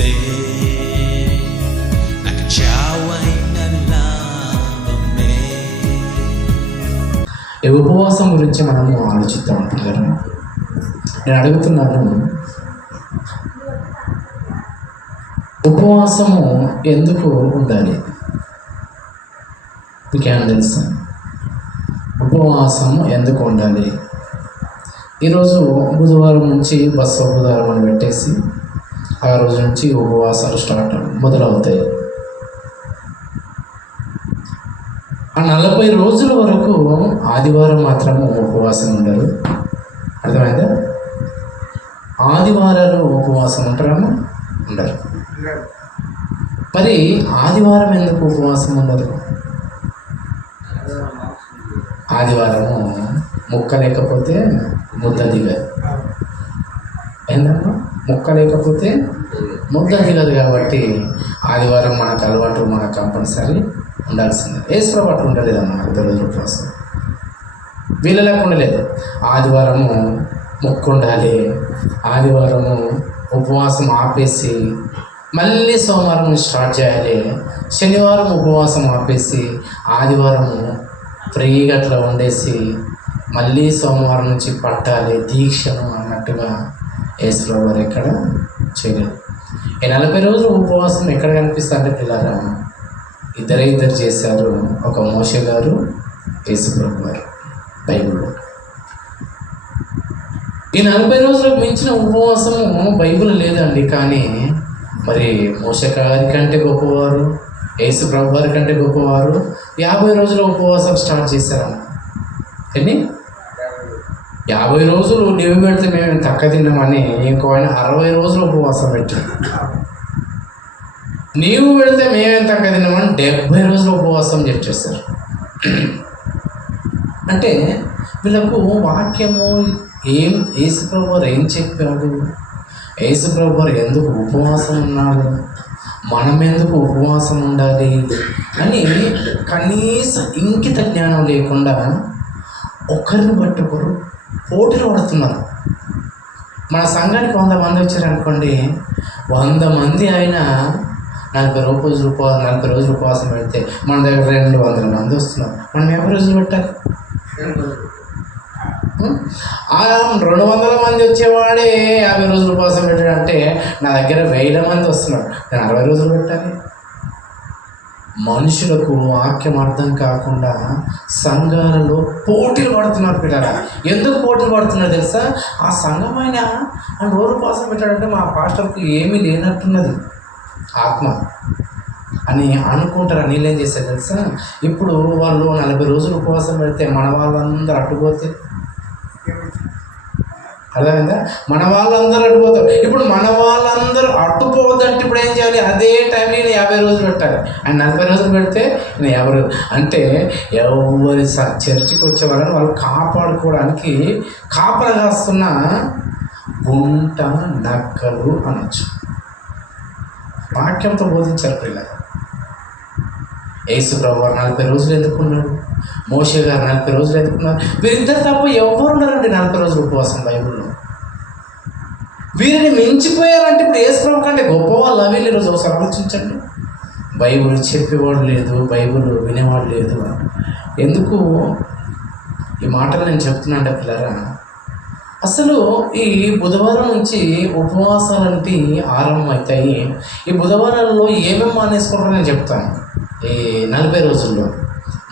వస్తే నాకు చావైన లాభమే. ఈ ఉపవాసం గురించి మనము ఆలోచిద్దాం పిల్లలు. నేను అడుగుతున్నాను, ఉపవాసము ఎందుకు ఉండాలి? మీకేమైనా తెలుసా? ఉపవాసం ఎందుకు ఉండాలి? ఈరోజు బుధవారం నుంచి బస్సు బుధవారం అని పెట్టేసి ఆ రోజు నుంచి ఉపవాసాలు మొదలవుతాయి. ఆ 40 రోజుల వరకు ఆదివారం మాత్రము ఉపవాసం ఉండరు. అర్థమైందా? ఆదివారాలు ఉపవాసం ఉంటారమ్మా? ఉండరు. మరి ఆదివారం ఎందుకు ఉపవాసం ఉండరు? ఆదివారము ముక్క లేకపోతే ముద్ద దిగదు. ఏందమ్మా? ముక్క లేకపోతే ముద్ద దిగదు. కాబట్టి ఆదివారం మనకు అలవాటు, మనకు కంపల్సరీ ఉండాల్సిందే. యేసుప్రభు అట్లా ఉండలేదమ్మా, 40 రోజుల ఉపవాసం వీళ్ళకి ఉండలేదు. ఆదివారము ముక్కు ఉండాలి, ఆదివారము ఉపవాసం ఆపేసి మళ్ళీ సోమవారం స్టార్ట్ చేయాలి, శనివారం ఉపవాసం ఆపేసి ఆదివారము ఫ్రీగా అట్లా ఉండేసి మళ్ళీ సోమవారం నుంచి పట్టాలి దీక్షను అన్నట్టుగా యేసుప్రభు వారు ఎక్కడ చేయలేదు. ఈ 40 రోజులు ఉపవాసం ఎక్కడ కనిపిస్తా అంటే పిల్లరా, ఇద్దరు చేశారు. ఒక మోషే గారు, యేసుప్రభు వారు బైబిల్లో. ఈ 40 రోజులకు మించిన ఉపవాసము బైబిల్ లేదండి. కానీ మరి మోషే గారి కంటే గొప్పవారు, యేసుప్రభు వారి కంటే గొప్పవారు 50 రోజుల ఉపవాసం స్టార్ట్ చేశారమ్మ. ఎన్ని? 50 రోజులు నీవు పెడితే మేము తక్క తిన్నామని ఇంకో ఆయన 60 రోజులు ఉపవాసం పెట్టాం. నీవు పెడితే మేమేం తక్క తిన్నామని 70 రోజులు ఉపవాసం చేస్తారు. అంటే వీళ్ళకు వాక్యము యేసుప్రభు వారు ఏం చెప్పాడు, యేసుప్రభు వారు ఎందుకు ఉపవాసం ఉన్నాడు, మనం ఎందుకు ఉపవాసం ఉండాలి అని కనీస ఇంకిత జ్ఞానం లేకుండా ఒకరిని బట్టి ఒకరు పోటీలు పడుతున్నారు. మన సంఘానికి 100 మంది వచ్చారనుకోండి, 100 మంది అయినా 40 రోజులు ఉపవాసం పెడితే మన దగ్గర 200 మంది వస్తున్నారు. మనం 50 రోజులు పెట్టాలి. 200 మంది వచ్చేవాడే 50 రోజులు ఉపవాసం పెట్టాడంటే నా దగ్గర 1000 మంది వస్తున్నాడు, నేను 60 రోజులు పెట్టాలి. మనుషులకు వాక్యం అర్థం కాకుండా సంఘాలలో పోటీలు పడుతున్నారు పిల్లలు. ఎందుకు పోటీలు పడుతున్నారు తెలుసా? ఆ సంఘమైన రోజు ఉపవాసం పెట్టాడంటే మా పాస్టర్కి ఏమీ లేనట్టున్నది ఆత్మ అని అనుకుంటారు. నీళ్ళు ఏం చేస్తారు తెలుసా? ఇప్పుడు వాళ్ళు 40 రోజులు ఉపవాసం పెడితే మన వాళ్ళందరూ అడ్డుపోతే, అర్థమైందా? మన వాళ్ళందరూ అడ్డుపోతారు. ఇప్పుడు మన వాళ్ళందరూ అడ్డుపోవద్దంటే ఇప్పుడు ఏం చేయాలి? అదే టైంలో నేను 50 రోజులు పెట్టాలి. ఆయన 40 రోజులు పెడితే నేను 50 రోజులు అంటే ఎవరి చర్చికి వచ్చే వాళ్ళని వాళ్ళు కాపాడుకోవడానికి కాపలా కాస్తున్న గుంట నక్కలు అనొచ్చు. వాక్యంతో బోధించారు పిల్లలు. యేసుప్రభు వారు 40 రోజులు ఎందుకున్నాడు, మోషే గారు 40 రోజులు ఎందుకున్నారు? వీరిద్దరు తప్ప ఎవరు ఉన్నారండి 40 రోజులు ఉపవాసం బైబిల్లో. వీరిని మించిపోయారంటే ఇప్పుడు యేసుప్రభు కంటే గొప్ప వాళ్ళు వీళ్ళు. ఈరోజు ఒకసారి ఆలోచించండి. బైబిల్ చెప్పేవాడు లేదు, బైబిల్ వినేవాడు లేదు. ఎందుకు ఈ మాటలు నేను చెప్తున్నానంటే పిల్లరా, అసలు ఈ బుధవారం నుంచి ఉపవాసాలంటే ఆరంభమవుతాయి. ఈ బుధవారాల్లో ఏమేమి మానేసుకుంటారో నేను చెప్తాను. ఈ 40 రోజుల్లో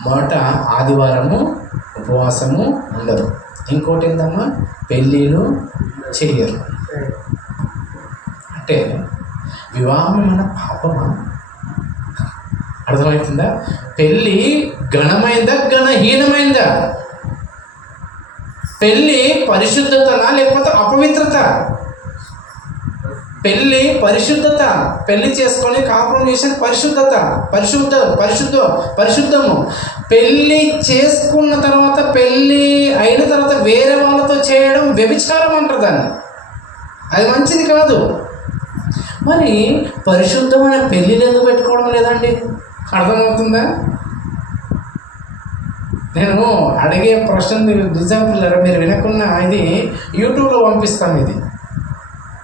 మొదట ఆదివారము ఉపవాసము ఉండదు. ఇంకోటి ఏంటమ్మా, పెళ్ళిళ్ళు చెయ్యరు. అంటే వివాహం మన పాపమా? అర్థమవుతుందా? పెళ్ళి ఘనమైందా ఘనహీనమైందా? పెళ్ళి పరిశుద్ధతనా లేకపోతే అపవిత్రత? పెళ్ళి పరిశుద్ధత. పెళ్ళి చేసుకొని కాంప్రమైజేషన్ పరిశుద్ధము. పెళ్ళి చేసుకున్న తర్వాత, పెళ్ళి అయిన తర్వాత వేరే వాళ్ళతో చేయడం వ్యభిచారం అంటారు దాన్ని. అది మంచిది కాదు. మరి పరిశుద్ధమైన పెళ్ళిళ్ళు ఎందుకు పెట్టుకోవడం లేదండి? అర్థమవుతుందా? నేను అడిగే ప్రశ్న నిజం పిల్లరా, మీరు వినకున్నా ఇది యూట్యూబ్లో పంపిస్తాను. ఇది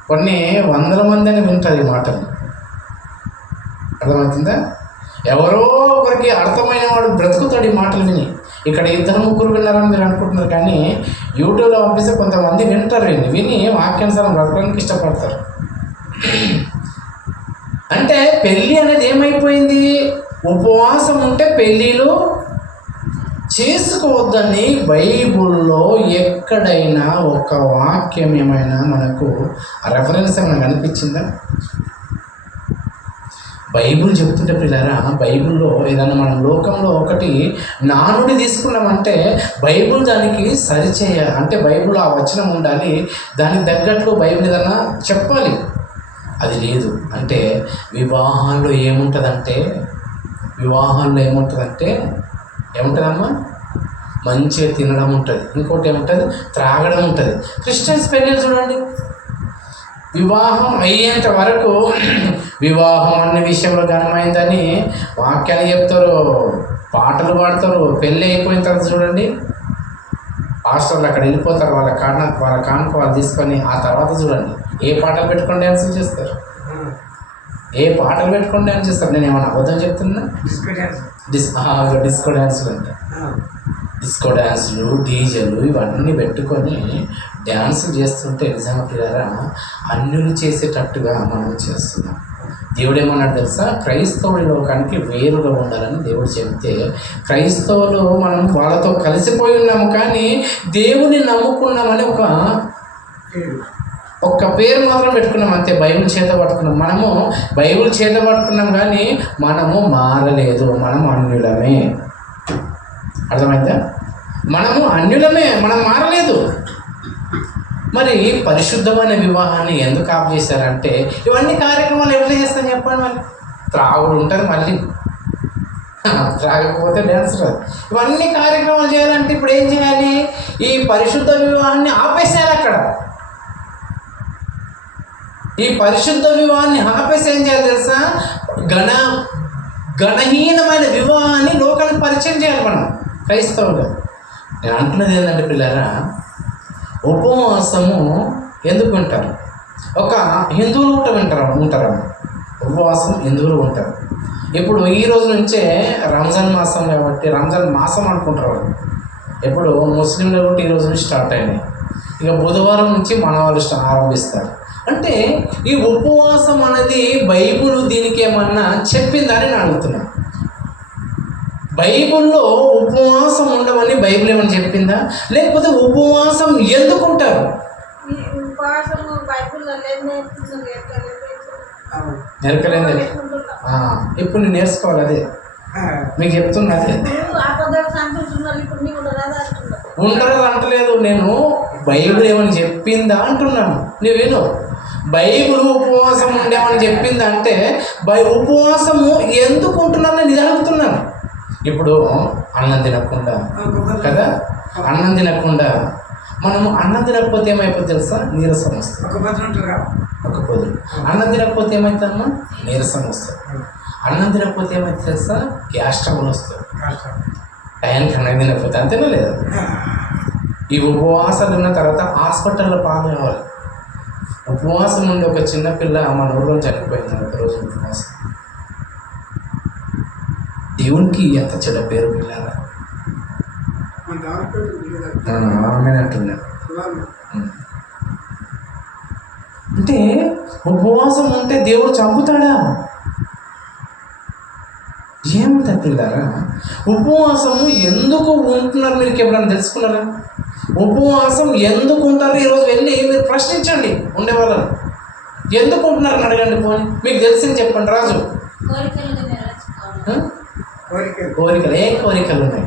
కొన్ని 100 మంది అని వింటారు ఈ మాటలు. అర్థమవుతుందా? ఎవరో ఒకరికి అర్థమైన వాడు బ్రతుకుతాడు ఈ మాటలు విని. ఇక్కడ 2-3 విన్నారని మీరు అనుకుంటున్నారు, కానీ యూట్యూబ్లో పంపిస్తే కొంతమంది వింటారు, విని వాక్యానుసారం బ్రతకడానికి ఇష్టపడతారు. అంటే పెళ్ళి అనేది ఏమైపోయింది? ఉపవాసం ఉంటే పెళ్ళిళ్ళు చేసుకోవద్దని బైబుల్లో ఎక్కడైనా ఒక వాక్యం ఏమైనా మనకు రెఫరెన్స్ ఏమైనా కనిపించిందా? బైబుల్ చెప్తుంటే పిల్లరా, బైబుల్లో ఏదైనా మనం లోకంలో ఒకటి నానుడి తీసుకున్నామంటే బైబుల్ దానికి సరిచేయ, అంటే బైబుల్ ఆ వచనం ఉండాలి, దానికి తగ్గట్లు బైబుల్ ఏదన్నా చెప్పాలి. అది లేదు. అంటే వివాహాల్లో ఏముంటుందంటే ఏముంటుందమ్మా? మంచిగా తినడం ఉంటుంది, ఇంకోటి ఏముంటుంది? త్రాగడం ఉంటుంది. క్రిస్టియన్స్ పెళ్ళిళ్ళు చూడండి, వివాహం అయ్యేంత వరకు వివాహం అన్న విషయంలో ఘనమైందని వాక్యాలు చెప్తారు, పాటలు పాడతారు. పెళ్ళి అయిపోయిన తర్వాత చూడండి, పాస్టర్లు అక్కడ వెళ్ళిపోతారు, వాళ్ళ కానుక వాళ్ళు తీసుకొని. ఆ తర్వాత చూడండి ఏ పాటలు పెట్టుకొని డ్యాన్సులు చేస్తారు, నేను ఏమన్నా అబద్ధం చెప్తున్నా? డిస్కో డ్యాన్సులు అంటే డిస్కో డ్యాన్సులు, డీజేలు ఇవన్నీ పెట్టుకొని డ్యాన్సులు చేస్తుంటే నిజంగా పిల్లరా అన్యులు చేసేటట్టుగా మనం చేస్తున్నాం. దేవుడు ఏమన్నాడు తెలుసా? క్రైస్తవుడి లోకానికి వేరుగా ఉండాలని దేవుడు చెబితే, క్రైస్తవులు మనం వాళ్ళతో కలిసిపోయి ఉన్నాము, కానీ దేవుని నమ్ముకున్నామని ఒక్క పేరు మాత్రం పెట్టుకున్నాం అంతే. బైబిల్ చేత పట్టుకున్నాం, మనము బైబిల్ చేత పట్టుకున్నాం, కానీ మనము మారలేదు, మనం అన్యులమే. అర్థమైందా? మనము అన్యులమే, మనం మారలేదు. మరి పరిశుద్ధమైన వివాహాన్ని ఎందుకు ఆఫ్ చేశారంటే, ఇవన్నీ కార్యక్రమాలు ఎట్లా చేస్తాను చెప్పండి. మరి త్రాగుడు ఉంటుంది, మళ్ళీ త్రాగకపోతే డ్యాన్స్ రాదు. ఇవన్నీ కార్యక్రమాలు చేయాలంటే ఇప్పుడు ఏం చేయాలి? ఈ పరిశుద్ధ వివాహాన్ని ఆపేసేయాలి. అక్కడ ఈ పరిశుద్ధ వివాహాన్ని ఆపేసి ఏం చేయాలి తెలుసా? గణహీనమైన వివాహాన్ని లోకానికి పరిచయం చేయాలి మనం క్రైస్తవులు. నేను అంటున్నది ఏంటంటే పిల్లరా, ఉపవాసము ఎందుకు ఉంటారు? ఒక హిందువులు కూడా ఉంటారు. ఉపవాసం హిందువులు ఉంటారు. ఇప్పుడు ఈ రోజు నుంచే రంజాన్ మాసం కాబట్టి రంజాన్ మాసం అనుకుంటారు వాళ్ళు. ఇప్పుడు ముస్లింలు కూడా ఈ రోజు నుంచి స్టార్ట్ అయినాయి. ఇక బుధవారం నుంచి మన వాళ్ళు ఆరంభిస్తారు. అంటే ఈ ఉపవాసం అనేది బైబుల్ దీనికి ఏమన్నా చెప్పిందని నేను అడుగుతున్నాను. బైబుల్లో ఉపవాసం ఉండమని బైబిల్ ఏమని చెప్పిందా? లేకపోతే ఉపవాసం ఎందుకుంటారు? నేర్కలేదు. ఇప్పుడు నేను నేర్చుకోవాలి, అదే మీకు చెప్తున్నా. అదే ఉండదు అంటలేదు నేను, బైబిల్ ఏమని చెప్పిందా అంటున్నాను. నువ్వేను బైబిల్ ఉపవాసం ఉండేమని చెప్పిందా అంటే ఉపవాసము ఎందుకు ఉంటున్నాను నేను అడుగుతున్నాను. ఇప్పుడు అన్నం తినకుండా కదా, అన్నం తినకుండా మనము అన్నం తినకపోతే ఏమైపోతుంది తెలుసా? నీరసం వస్తుంది. ఒక పొద్దు అన్నం తినకపోతే ఏమవుతుందమ్మా? నీరసం వస్తుంది. అన్నం తినకపోతే ఏమైతే తెలుసా? గ్యాస్ ట్రబుల్ వస్తుంది. టైంకి అన్నం తినకపోతే, అంతేనా లేదా? ఈ ఉపవాసాలు ఉన్న తర్వాత హాస్పిటల్లో పాల్గొవాలి. ఉపవాసం నుండి ఒక చిన్న పిల్ల మన ఊరిలో చనిపోయింది ఒకరోజు ఉపవాసం. దేవునికి ఎంత చెడ్డ పేరు పిల్లరా, అంటున్నా. అంటే ఉపవాసం ఉంటే దేవుడు చంపుతాడా? ఏమిటా పిల్లరా? ఉపవాసము ఎందుకు ఉంటున్నారు మీరు ఎప్పుడైనా తెలుసుకున్నారా? ఉపవాసం ఎందుకు ఉంటారు? ఈరోజు వెళ్ళి మీరు ప్రశ్నించండి ఉండేవాళ్ళని, ఎందుకు ఉంటున్నారని అడగండి. పోనీ మీకు తెలిసింది చెప్పండి. రాజు, కోరికలు ఏం కోరికలు ఉన్నాయి?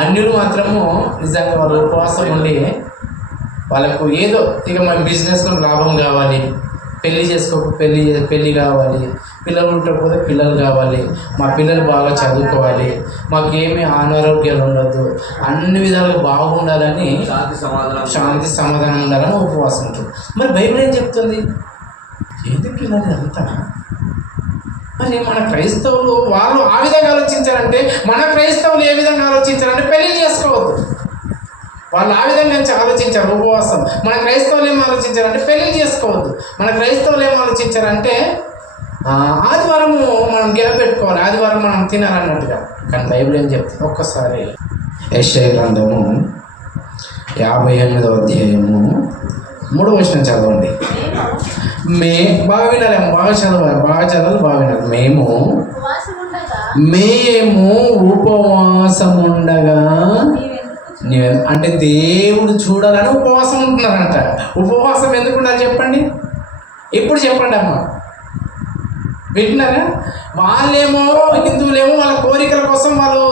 అన్యులు మాత్రము నిజంగా వాళ్ళు ఉపవాసం ఉండి వాళ్ళకు ఏదో ఇక మన బిజినెస్లో లాభం కావాలి, పెళ్ళి చేసుకోక పెళ్ళి కావాలి, పిల్లలు ఉండకపోతే పిల్లలు కావాలి, మా పిల్లలు బాగా చదువుకోవాలి, మాకేమీ అనారోగ్యాలు ఉండద్దు, అన్ని విధాలుగా బాగుండాలని, శాంతి సమాధానం ఉండాలని ఉపవాసం ఉంటుంది. మరి బైబిల్ ఏం చెప్తుంది? ఎందుకు ఇలాంటి అంతా? మరి మన క్రైస్తవులు వాళ్ళు ఆ విధంగా ఆలోచించారంటే, మన క్రైస్తవులు ఏ విధంగా ఆలోచించారంటే పెళ్లి చేసుకోవద్దు. వాళ్ళు ఆ విధంగా ఆలోచించారు ఉపవాసం. మన క్రైస్తవులు ఏం ఆలోచించారంటే పెళ్లి చేసుకోవద్దు. మన క్రైస్తవులు ఏం ఆలోచించారంటే ఆదివారము మనం పెట్టుకోవాలి, ఆదివారం మనం తినాలన్నట్టుగా. కానీ బైబిల్ ఏం చెప్తుంది? ఒక్కసారి యెషయా గ్రంథము 58వ అధ్యాయము 3వ వచనం చదవండి. బాగా వినాలేమో, బాగా చదవాలి, బాగా వినాలి. మేము ఉపవాసముండగా అంటే దేవుడు చూడాలని ఉపవాసం ఉంటున్నారంట. ఉపవాసం ఎందుకు ఉండాలి చెప్పండి? ఇప్పుడు చెప్పండి అమ్మ, వింటున్నారా? వాళ్ళేమో హిందువులేమో వాళ్ళ కోరికల కోసం వాళ్ళు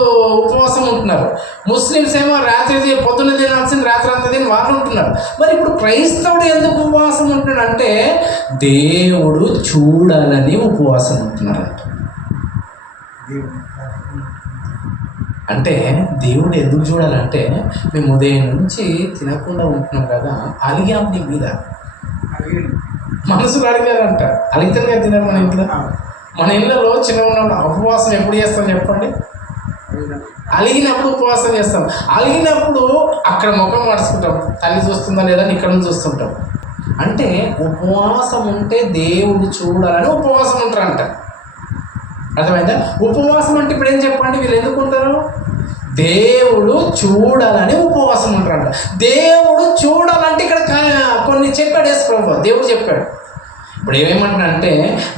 ఉపవాసం ఉంటున్నారు. ముస్లిమ్స్ ఏమో రాత్రి పొద్దున్న తినాల్సింది రాత్రి అంతా తిని వాళ్ళు ఉంటున్నారు. మరి ఇప్పుడు క్రైస్తవుడు ఎందుకు ఉపవాసం ఉంటున్నాడు అంటే దేవుడు చూడాలని ఉపవాసం ఉంటున్నారంట. అంటే దేవుడు ఎందుకు చూడాలంటే మేము ఉదయం నుంచి తినకుండా ఉంటున్నాం కదా, అలిగాం నీ మీద, మనసులో అడిగారంట. అలిగితేనే తినారు మన ఇంట్లో. మన ఇళ్ళలో చిన్న ఉన్నప్పుడు ఉపవాసం ఎప్పుడు చేస్తాం చెప్పండి? అలిగినప్పుడు ఉపవాసం చేస్తాం. అలిగినప్పుడు అక్కడ ముఖం మార్చుకుంటాం, తల్లి చూస్తుందా లేదా ఇక్కడ నుంచి చూస్తుంటాం. అంటే ఉపవాసం ఉంటే దేవుడు చూడాలని ఉపవాసం ఉంటారంట. అర్థమైందా? ఉపవాసం అంటే ఇప్పుడు ఏం చెప్పండి, వీళ్ళు ఎందుకు ఉంటారు? దేవుడు చూడాలని ఉపవాసం ఉంటారంట. దేవుడు చూడాలంటే ఇక్కడ కొన్ని చెప్పాడు యేసు ప్రభువు. దేవుడు చెప్పాడు. ఇప్పుడు ఏమేమంటాడంటే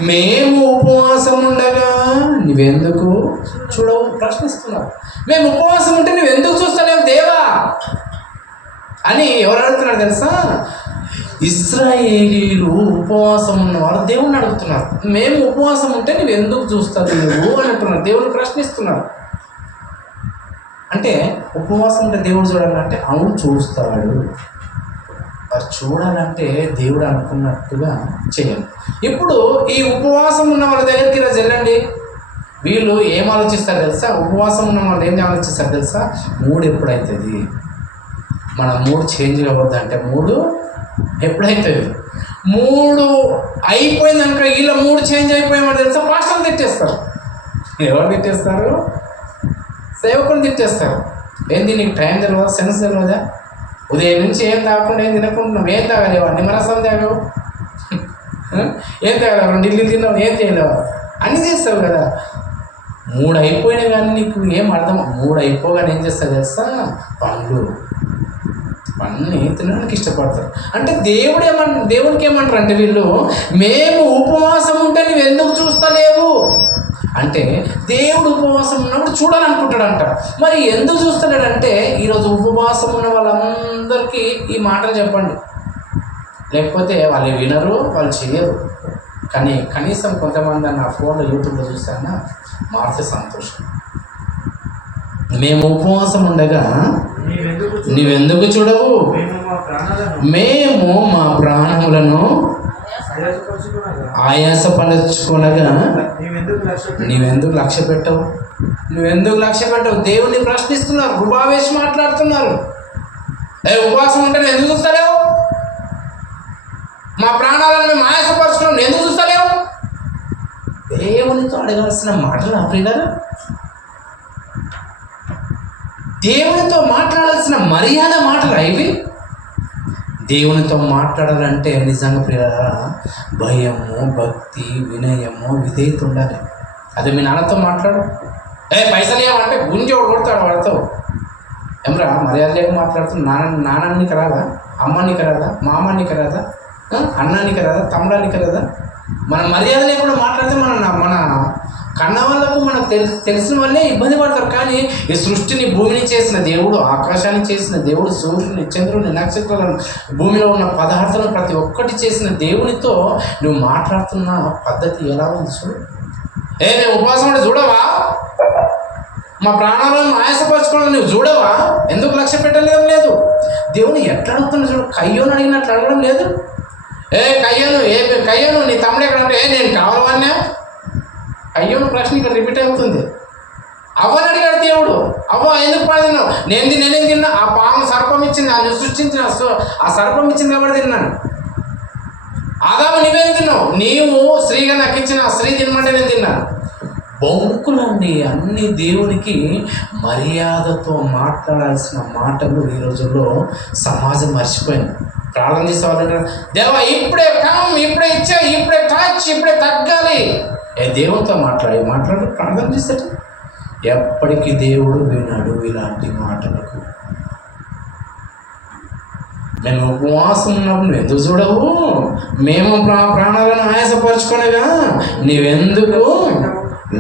మేము ఉపవాసం ఉండగా నువ్వెందుకు చూడవు ప్రశ్నిస్తున్నారు. మేము ఉపవాసం ఉంటే నువ్వెందుకు చూస్తలేవు దేవా అని ఎవరు అడుగుతున్నారు తెలుసా? ఇశ్రాయేలీలు ఉపవాసం ఉన్నవారు దేవుణ్ణి అడుగుతున్నారు. మేము ఉపవాసం ఉంటే నువ్వు ఎందుకు చూస్తావు అని అంటున్నారు. దేవుడు ప్రశ్నిస్తున్నారు. అంటే ఉపవాసం ఉంటే దేవుడు చూడాలంటే అవును చూస్తాడు. మరి చూడాలంటే దేవుడు అనుకున్నట్టుగా చేయాలి. ఇప్పుడు ఈ ఉపవాసం ఉన్న వాళ్ళ దగ్గరికి ఇలా వెళ్ళండి. వీళ్ళు ఏం ఆలోచిస్తారు తెలుసా? ఉపవాసం ఉన్న వాళ్ళు ఏం ఆలోచిస్తారు తెలుసా? మూడు ఎప్పుడైతుంది, మన మూడు చేంజ్ కావద్దంటే మూడు ఎప్పుడైతుంది, మూడు అయిపోయిందనుక వీళ్ళ మూడు చేంజ్ అయిపోయామని తెలుసా? పాస్టర్లు తిట్టేస్తారు. ఎవరు తిట్టేస్తారు? సేవకులు తిట్టేస్తారు. ఏంది నీకు టైం తెలియదా, సెన్స్ తెలియదా? ఉదయం నుంచి ఏం తాగకుండా ఏం తినకుండా ఏం తాగలేవా? నిమ్మరసం తాగావు, ఏం తాగలేవు, 2 ఇడ్లీలు తిన్నావు, ఏం చేయలేవా? అన్నీ చేస్తావు కదా. 3 అయిపోయినా కానీ నీకు ఏం అర్థం. 3 అయిపోగానే ఏం చేస్తావు తెలుసా? పన్నీ తినడానికి ఇష్టపడతారు. అంటే దేవునికి ఏమంటారు అంటే వీళ్ళు మేము ఉపవాసం ఉంటే నువ్వు ఎందుకు చూస్తలేవు అంటే దేవుడు ఉపవాసం ఉన్నప్పుడు చూడాలనుకుంటాడంట. మరి ఎందుకు చూస్తున్నాడంటే ఈరోజు ఉపవాసం ఉన్న వాళ్ళందరికీ ఈ మాటలు చెప్పండి, లేకపోతే వాళ్ళు వినరు, వాళ్ళు చేయరు. కానీ కనీసం కొంతమంది నా ఫోన్లో యూట్యూబ్లో చూసానా మారితే సంతోషం. మేము ఉపవాసం ఉండగా నీవెందుకు చూడవు? మేము మా ప్రాణములను ఆయాసపరచుకొనగా నీవెందుకు లక్ష్య పెట్టవు? దేవుణ్ణి ప్రశ్నిస్తున్నారు, రూపావేసి మాట్లాడుతున్నారు. ఉపవాసం ఉంటే నేను ఎందుకు చూస్తలేవు? మా ప్రాణాలను మేము ఆయాసపరచుకున్నాం, ఎందుకు చూస్తలేవు? దేవునితో అడగాల్సిన మాటలు ప్రియులారా, దేవునితో మాట్లాడాల్సిన మర్యాద మాటలు ఇవి. దేవునితో మాట్లాడాలంటే నిజంగా ప్రియులారా భయము, భక్తి, వినయము, విధేయత ఉండాలి. అదే మీ నాన్నతో మాట్లాడు, పైసలు ఏమంటే గుంజి కొడతాడు వాడితో. ఏమరా మర్యాద లేక మాట్లాడుతున్నా? నాన్ననికి రాదా, అమ్మానికి రాదా, మామానికి రాదా, అన్నానికి రాదా, తమ్ముడానికి రాదా? మన మర్యాద లేకుండా మాట్లాడితే మన కన్న వాళ్ళకు మనకు తెలిసిన వాళ్ళే ఇబ్బంది పడతారు. కానీ ఈ సృష్టిని, భూమిని చేసిన దేవుడు, ఆకాశాన్ని చేసిన దేవుడు, సూర్యుని, చంద్రుని, నక్షత్రాలను, భూమిలో ఉన్న పదార్థాలను ప్రతి ఒక్కటి చేసిన దేవునితో నువ్వు మాట్లాడుతున్న పద్ధతి ఎలా ఉంది చూడు. నేను ఉపవాసం అంటే చూడవా? మా ప్రాణాలను ఆయాసపరచుకోవడం నువ్వు చూడవా? ఎందుకు లక్ష్య పెట్టలేదు? లేదు. దేవుని ఎట్లా అడుగుతున్నా చూడు, కయ్యోను అడిగినట్లు అడగడం లేదు. కయ్యోను నీ తమ్ముడు ఎక్కడ అంటే నేను కావాలన్నా. కయ్యోను ప్రశ్న ఇక్కడ రిపీట్ అవుతుంది. అవ్వని అడిగాడు దేవుడు, అవ్వ ఎందుకు పాడినావు? నేనేం తిన్నా? ఆ పాము సర్పం ఇచ్చింది, అది సృష్టించిన ఆ సర్పం ఇచ్చింది కాబట్టి తిన్నాను. ఆదాము నువ్వేం తిన్నావు? నీవు స్త్రీగా నాకు ఇచ్చిన ఆ స్త్రీ తినమంటే నేను తిన్నాను. బొంకులండి అన్ని దేవునికి మర్యాదతో మాట్లాడాల్సిన మాటలు ఈ రోజుల్లో సమాజం మర్చిపోయింది. ప్రార్థన చేసే వాళ్ళు అంటారు, దేవా ఇప్పుడే కమ్, ఇప్పుడే ఇచ్చా, ఇప్పుడే టచ్, ఇప్పుడే తగ్గాలి. దేవునితో మాట్లాడు ప్రార్థన చేస్తాడు. ఎప్పటికీ దేవుడు వినాడు ఇలాంటి మాటలకు. మేము ఉపవాసం ఉన్నప్పుడు నువ్వు ఎందుకు చూడవు? మేము ప్రాణాలను ఆయాసపరచుకొనగా నీవెందుకు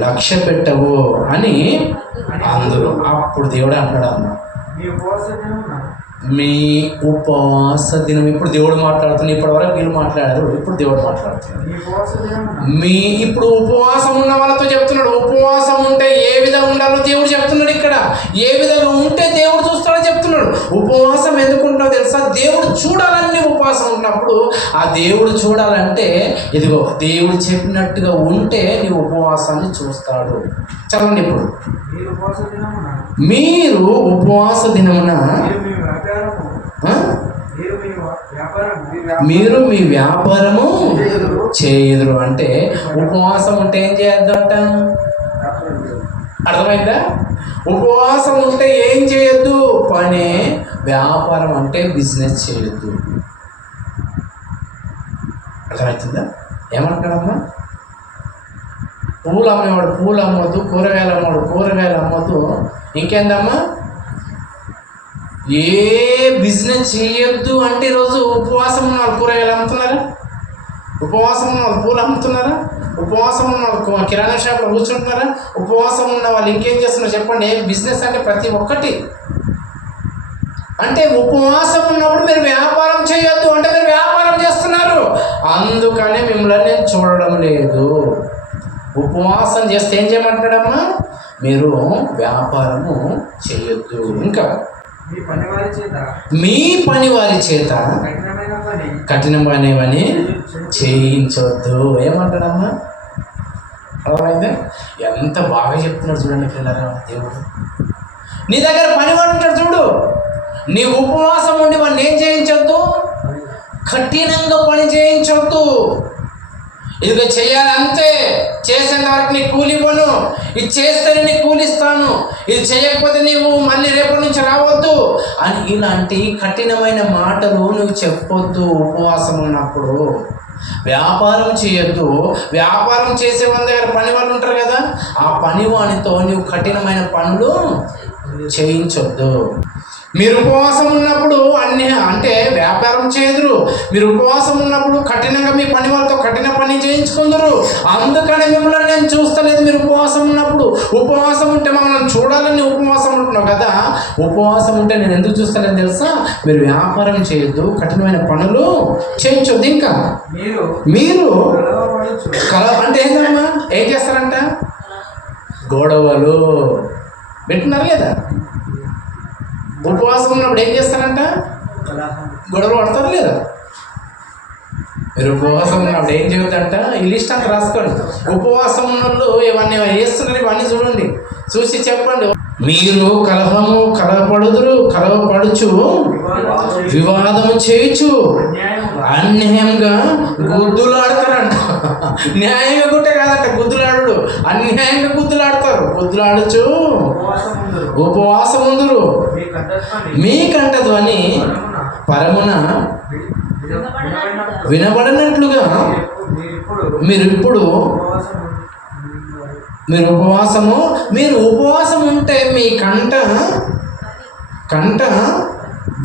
లక్ష్య పెట్టవు అని అందరూ. అప్పుడు దేవుడు అంటాడు, అమ్మ మీ ఉపవాస దినం. ఇప్పుడు దేవుడు మాట్లాడుతున్నాడు. ఇప్పటి వరకు వీళ్ళు మాట్లాడారు, ఇప్పుడు దేవుడు మాట్లాడుతున్నాడు. ఇప్పుడు ఉపవాసం ఉన్న వాళ్ళతో చెప్తున్నాడు. ఉపవాసం ఉంటే ఏ విధంగా ఉండాలో దేవుడు చెప్తున్నాడు. ఇక్కడ ఏ విధంగా ఉంటే దేవుడు చూస్తాడో చెప్తున్నాడు. ఉపవాసం ఎందుకు ఉంటుందో తెలుసా? దేవుడు చూడాలని ఉపవాసం ఉన్నప్పుడు, ఆ దేవుడు చూడాలంటే ఇదిగో దేవుడు చెప్పినట్టుగా ఉంటే నీ ఉపవాసాన్ని చూస్తాడు. చదవండి ఇప్పుడు. మీరు ఉపవాస దినమున మీరు మీ వ్యాపారము చేయదురు. అంటే ఉపవాసం ఉంటే ఏం చేయొద్దంట? అర్థమైందా? ఉపవాసం ఉంటే ఏం చేయొద్దు? పని. వ్యాపారం అంటే బిజినెస్ చేయొద్దు. అర్థమవుతుందా? ఏమంటాడమ్మా? పూలు అమ్మేవాడు పూలు అమ్మొద్దు, కూరగాయలు అమ్మవాడు కూరగాయలు అమ్మొద్దు. ఇంకేందమ్మా? ఏ బిజినెస్ చేయొద్దు అంటే ఈరోజు ఉపవాసం ఉన్న వాళ్ళు కూరగాయలు అమ్ముతున్నారా? ఉపవాసం ఉన్న వాళ్ళు పూలు అమ్ముతున్నారా? ఉపవాసం ఉన్న వాళ్ళు కిరాణా షాప్లో కూర్చుంటున్నారా? ఉపవాసం ఉన్న వాళ్ళు ఇంకేం చేస్తున్నారు చెప్పండి? బిజినెస్ అంటే ప్రతి ఒక్కటి. అంటే ఉపవాసం ఉన్నప్పుడు మీరు వ్యాపారం చేయొద్దు అంటే మీరు వ్యాపారం చేస్తున్నారు. అందుకనే మిమ్మల్ని నేను చూడడం లేదు. ఉపవాసం చేస్తే ఏం చేయమంటాడమ్మా? మీరు వ్యాపారము చేయొద్దు. ఇంకా మీ పని వారి చేత కఠినమైనవని చేయించవద్దు. ఏమంటాడమ్మా? అర్థమైందా? ఎంత బాగా చెప్తున్నాడు చూడండి పిల్లరా దేవుడు. నీ దగ్గర పనివాడు ఉంటాడు చూడు, నీ ఉపవాసం ఉండి వాడిని ఏం చేయించొద్దు? కఠినంగా పని చేయించొద్దు. ఇదిగో చేయాలి అంతే, చేసేంత వరకు నీకు కూలి ఇవ్వను, ఇది చేస్తేనే నీకు కూలి ఇస్తాను, ఇది చేయకపోతే నీవు మళ్ళీ రేపటి నుంచి రావద్దు అని ఇలాంటి కఠినమైన మాటలు నువ్వు చెప్పొద్దు. ఉపవాసం ఉన్నప్పుడు వ్యాపారం చేయొద్దు. వ్యాపారం చేసే వాళ్ళ దగ్గర పని వాళ్ళు ఉంటారు కదా, ఆ పని వానితో నువ్వు కఠినమైన పనులు చేయించొద్దు. మీరు ఉపవాసం ఉన్నప్పుడు అంటే వ్యాపారం చేయదురు. మీరు ఉపవాసం ఉన్నప్పుడు కఠినంగా మీ పని వాళ్ళతో కఠిన పని చేయించుకుందరు. అందుకని మిమ్మల్ని నేను చూస్తలేదు. మీరు ఉపవాసం ఉన్నప్పుడు, ఉపవాసం ఉంటే మమ్మల్ని చూడాలని ఉపవాసం ఉంటున్నావు కదా, ఉపవాసం ఉంటే నేను ఎందుకు చూస్తానని తెలుసా? మీరు వ్యాపారం చేయొద్దు, కఠినమైన పనులు చేయించొద్దు. ఇంకా మీరు అంటే ఏంటమ్మా? ఏం చేస్తారంట? గొడవలు పెట్టున్నారు కదా. ఉపవాసం ఉన్నప్పుడు ఏం చేస్తారంట? గొడవలు పడతారు లేదా? మీరు ఉపవాసం ఉన్నప్పుడు ఏం చేయొద్దంట? ఈ లిస్ట్ అంతా రాసుకోండి. ఉపవాసం ఉన్న వాళ్ళు ఇవన్నీ చేస్తున్నారు, ఇవన్నీ చూడండి, చూసి చెప్పండి. మీరు కలవపడుచు వివాదము చేయుచు అన్యాయంగా గుద్దులాడతారంట. న్యాయంగా గుట్టే కాదంట, గుద్దులాడు. అన్యాయంగా గుద్దులాడతారు. గుద్దులాడుచు ఉపవాసం ఉందురు. మీకంట ధ్వని పరమున వినబడినట్లుగా మీరు ఉపవాసం ఉంటే మీ కంట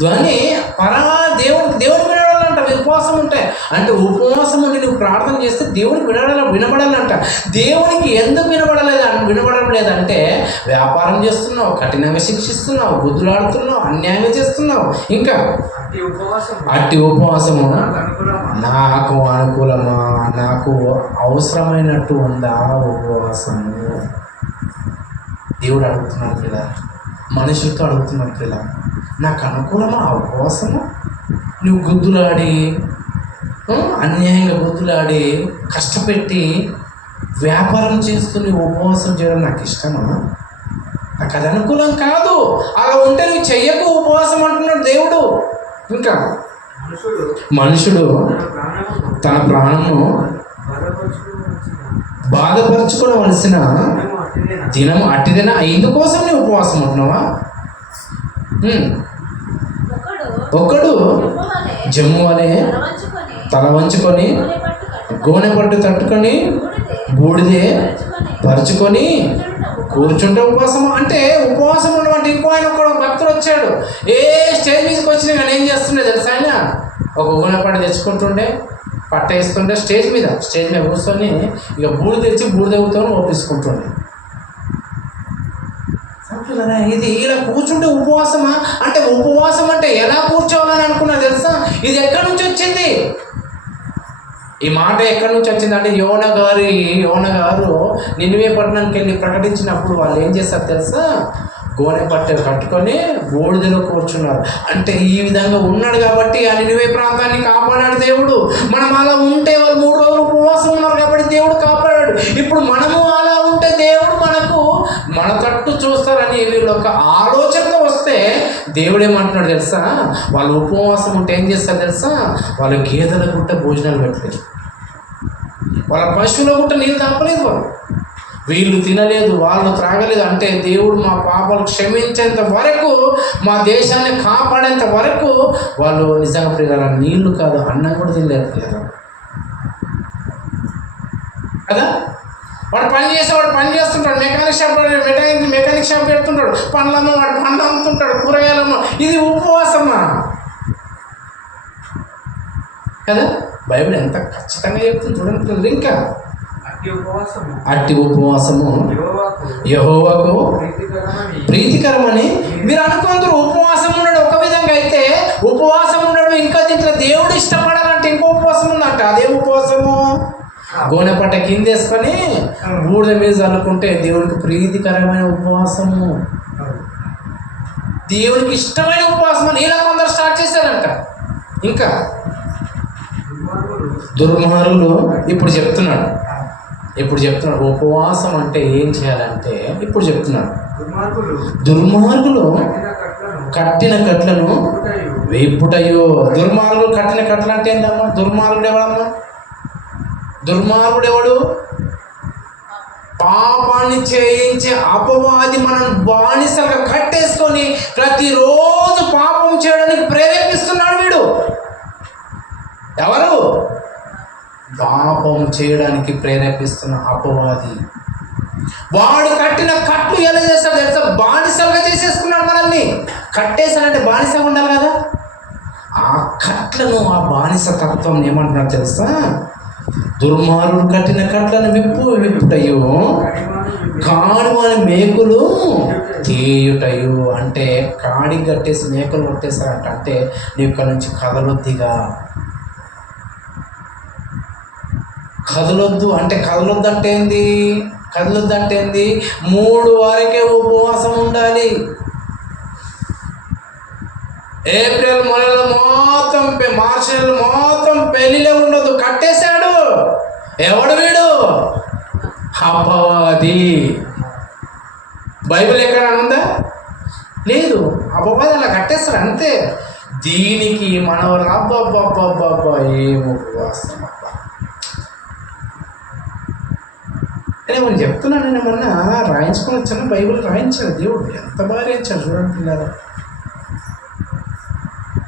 ధ్వని దేవుడు వినడాలంట. మీరు ఉపవాసం ఉంటే అంటే ఉపవాసం ఉండి నువ్వు ప్రార్థన చేస్తే దేవుడికి వినబడాలంట. దేవునికి ఎందుకు వినబడలేదంటే వ్యాపారం చేస్తున్నావు, కఠినంగా శిక్షిస్తున్నావు, గుద్దులాడుతున్నావు, అన్యాయంగా చేస్తున్నావు. ఇంకా అట్టి ఉపవాసము నాకు అనుకూలమా? నాకు అవసరమైనట్టు ఉందా ఉపవాసము? దేవుడు అడుగుతున్నాడు పిల్ల, మనుషులతో అడుగుతున్నాడు పిల్ల, నాకు అనుకూలమా ఆ ఉపవాసము? నువ్వు గుద్దులాడి, అన్యాయంగా గుద్దులాడి, కష్టపెట్టి వ్యాపారం చేస్తూ నువ్వు ఉపవాసం చేయడం నాకు ఇష్టమా? నాకు అది అనుకూలం కాదు. అలా ఉంటే నువ్వు చెయ్యకు ఉపవాసం అంటున్నాడు దేవుడు. ఇంకా మనుషుడు తన ప్రాణము బాధపరచుకోవలసిన దినము అట్టిదిన ఇందుకోసం నువ్వు ఉపవాసం ఉంటున్నావా? ఒకడు జమ్ము అనే తల వంచుకొని గోనె పట్టు తట్టుకొని బూడిదే పరుచుకొని కూర్చుంటే ఉపవాసం. అంటే ఉపవాసం ఉన్నటువంటి ఇంకో ఆయన ఒక భక్తుడు వచ్చాడు. ఏ స్టేజ్ మీదకి వచ్చినా కానీ ఏం చేస్తుండే తెలుసా, ఆయన ఒక గోనె పట్టు తెచ్చుకుంటుండే, పట్ట వేస్తుండే, స్టేజ్ మీద కూర్చొని ఇక బూడి తెచ్చి బూడిదవుతో ఓపించుకుంటుండే. ఇది ఇలా కూర్చుంటే ఉపవాసమా? అంటే ఉపవాసం అంటే ఎలా కూర్చోవాలని అనుకున్నా తెలుసా? ఇది ఎక్కడి నుంచి వచ్చింది? ఈ మాట ఎక్కడి నుంచి వచ్చింది అంటే యోన గారు నినివే పట్టణానికి వెళ్ళి ప్రకటించినప్పుడు వాళ్ళు ఏం చేస్తారు తెలుసా? గోనె పట్టు కట్టుకొని బూడిదలో కూర్చున్నారు. అంటే ఈ విధంగా ఉన్నాడు కాబట్టి ఆ నినివే ప్రాంతాన్ని కాపాడాడు దేవుడు. మనం అలా ఉంటే వాళ్ళు 3 రోజులు ఉపవాసం ఉన్నారు కాబట్టి దేవుడు కాపాడాడు. ఇప్పుడు మనము అలా ఉంటే దేవుడు మన తట్టు చూస్తారని వీళ్ళు ఒక ఆలోచనతో వస్తే దేవుడు ఏమంటున్నాడు తెలుసా? వాళ్ళు ఉపవాసం ఉంటే ఏం చేస్తారు తెలుసా? వాళ్ళ గేదెల గుట్ట భోజనాలు పెట్టలేదు, వాళ్ళ పశువుల గుట్ట నీళ్ళు తాపలేదు, వీళ్ళు తినలేదు, వాళ్ళు త్రాగలేదు. అంటే దేవుడు మా పాపాలు క్షమించేంత వరకు, మా దేశాన్ని కాపాడేంత వరకు వాళ్ళు నిజంగా ప్రియుల నీళ్లు కాదు అన్నం కూడా తినలేదు కదా. వాడు పని చేస్తుంటాడు, మెకానిక్ షాప్ పెడుతుంటాడు, పండ్లమ్మ వాడు పండ్లు అమ్ముతుంటాడు, కూరగాయలమ్మ. ఇది ఉపవాసమా కదా? బైబిల్ ఎంత ఖచ్చితంగా చెప్తుంది చూడండి. ఇంకా అట్టి ఉపవాసము యెహోవాకు ప్రీతికరమని మీరు అనుకుందరు. ఉపవాసం ఉండడు ఒక విధంగా అయితే, ఉపవాసం ఉండడు ఇంకా దీంట్లో దేవుడు ఇష్టపడాలంటే ఇంకో ఉపవాసం ఉందంట. అదే ఉపవాసము గోనె పట్ట కిందేసుకొని బూడిద మీద చల్లుకుంటే దేవుడికి ప్రీతికరమైన ఉపవాసము, దేవుడికి ఇష్టమైన ఉపవాసం అని ఇలా కొందరు స్టార్ట్ చేశారంట. ఇంకా దుర్మార్గులు ఇప్పుడు చెప్తున్నాడు ఉపవాసం అంటే ఏం చేయాలంటే ఇప్పుడు చెప్తున్నాడు. దుర్మార్గులు కట్టిన కట్లను వేపుటయో. దుర్మార్గులు కట్టిన కట్టలు అంటే ఏంటమ్మా? దుర్మార్గుడు ఎవడమ్మా? దుర్మార్గుడు ఎవడు? పాపాన్ని చేయించే అపవాది మనం బానిసగా కట్టేసుకొని ప్రతిరోజు పాపం చేయడానికి ప్రేరేపిస్తున్నాడు వీడు. ఎవరు? పాపం చేయడానికి ప్రేరేపిస్తున్న అపవాది. వాడు కట్టిన కట్లు ఎలా చేస్తాడు తెలుసా? బానిసలుగా చేసేసుకున్నాడు మనల్ని. కట్టేశాడంటే బానిసగా ఉండాలి కదా. ఆ కట్లను, ఆ బానిస తత్వం ఏమంటున్నాడు తెలుసా? దుర్మార్గుడు కట్టిన కట్లను విప్పుటయో, కాడువాని మేకులు తీయుటయో. అంటే కాడి కట్టేసి మేకలు కొట్టేశారంట. అంటే నీ ఇక్కడ నుంచి కదలొద్దిగా, కదలొద్దు అంటే ఏంది? 3 వరకే ఉపవాసం ఉండాలి. ఏప్రిల్ నెలలో మొత్తం, మార్చి నెలలో మొత్తం పెళ్లిలో ఉండదు. కట్టేశాడు. ఎవడు వీడు? అపవాది. బైబిల్ ఎక్కడ ఉందా? లేదు. అపవాది అలా కట్టేస్తాడు అంతే. దీనికి మనవాళ్ళు అబ్బాబ్బాబ్బాబ్బా ఏం ఉపవాసం అబ్బా. నేను చెప్తున్నాను, నేను మొన్న రాయించుకొని వచ్చాను. బైబిల్ రాయించాడు దేవుడు, ఎంత బాగా రాయించాడు చూడండి పిల్లలు.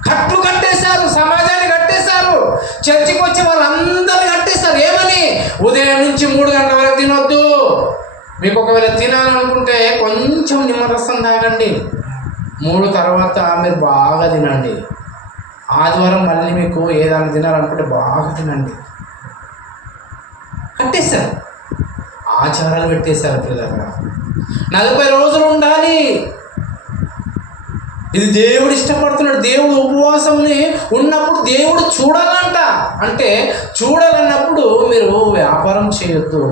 కట్లు కట్టేశారు, సమాజాన్ని కట్టేశారు, చర్చికి వచ్చి వాళ్ళందరినీ కట్టేశారు. ఏమని? ఉదయం నుంచి 3 గంటల వరకు తినొద్దు. మీకు ఒకవేళ తినాలనుకుంటే కొంచెం నిమ్మరసం తాగండి, 3 తర్వాత మీరు బాగా తినండి. ఆదివారం మళ్ళీ మీకు ఏదైనా తినాలనుకుంటే బాగా తినండి. కట్టేశారు, ఆచారాలు పెట్టేశారు పిల్లలుగా. 40 రోజులు ఉండాలి. ఇది దేవుడు ఇష్టపడుతున్నాడు. దేవుడు ఉపవాసంని ఉన్నప్పుడు దేవుడు చూడాలంట. అంటే చూడాలన్నప్పుడు మీరు వ్యాపారం చేయొద్దు,